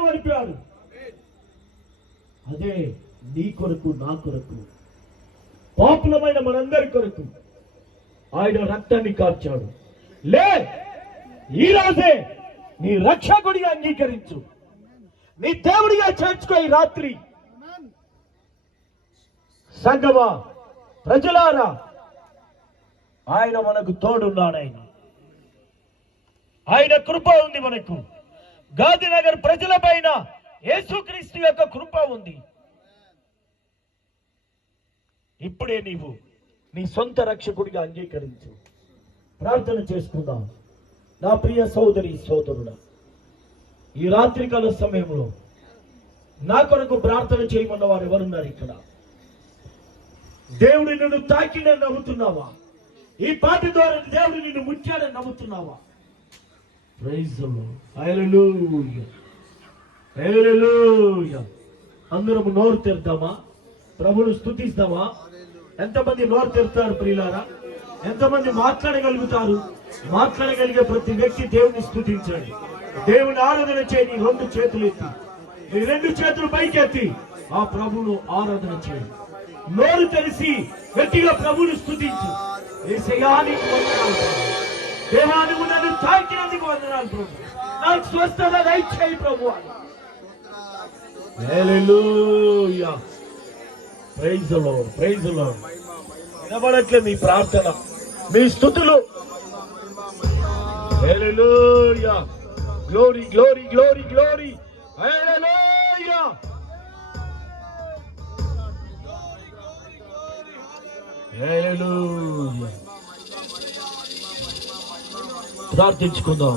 లేవనిపాడు. అదే నీ కొరకు, నా కొరకు, పాపులమైన మనందరి కొరకు ఆయన రక్తాన్ని కార్చాడు. లే, ఈ రోజే నీ రక్షకుడిగా అంగీకరించు, నీ దేవుడిగా చేర్చుకో. ఈ రాత్రి సంగమా, ప్రజలారా, ఆయన మనకు తోడున్నాడు. ఆయన కృప ఉంది మనకు. గాంధీనగర్ ప్రజల పైన యేసుక్రీస్తు యొక్క కృప ఉంది. ఇప్పుడే నీవు నీ సొంత రక్షకుడిగా అంగీకరించు. ప్రార్థన చేసుకుందాం. నా ప్రియ సోదరి సోదరుడా, ఈ రాత్రికాల సమయంలో నా కొరకు ప్రార్థన చేయమన్న వారు ఎవరున్నారు ఇక్కడ? దేవుడు నిన్ను తాకిడని నమ్ముతున్నావా? ఈ పాట ద్వారా దేవుడు నిన్ను ముట్టాడని నమ్ముతున్నావా? Praise the Lord. Hallelujah, hallelujah. అందరం నోరు తెరుద్దామా? ప్రభువును స్తుతిస్తామా? ఎంతమంది నోరు తెరుతారు ప్రియులారా? ఎంతమంది మాట్లాడగలుగుతారు? మాట్లాడగలిగే ప్రతి వ్యక్తి దేవుని స్తుతించండి. దేవుని ఆరాధన చేయండి. రెండు చేతులు ఎత్తి, ఈ రెండు చేతులు పైకెత్తి ఆ ప్రభువును ఆరాధన చేయండి. నోరు తెరిచి గట్టిగా ప్రభువును స్తుతించు. యేసయ్యా నీకు వందనాలు, దేవా నువ్వు నన్ను తాకినందుకు వందనాలు ప్రభు, నాకు స్వస్థత దయచేయి ప్రభు అని. హల్లెలూయా, praise the lord, praise the lord. వినబడట్లే మీ ప్రార్థన, మీ స్తుతులు. హల్లెలూయా, గ్లోరీ గ్లోరీ గ్లోరీ గ్లోరీ. హల్లెలూయా, హల్లెలూయా. ప్రార్థించుకుందాం.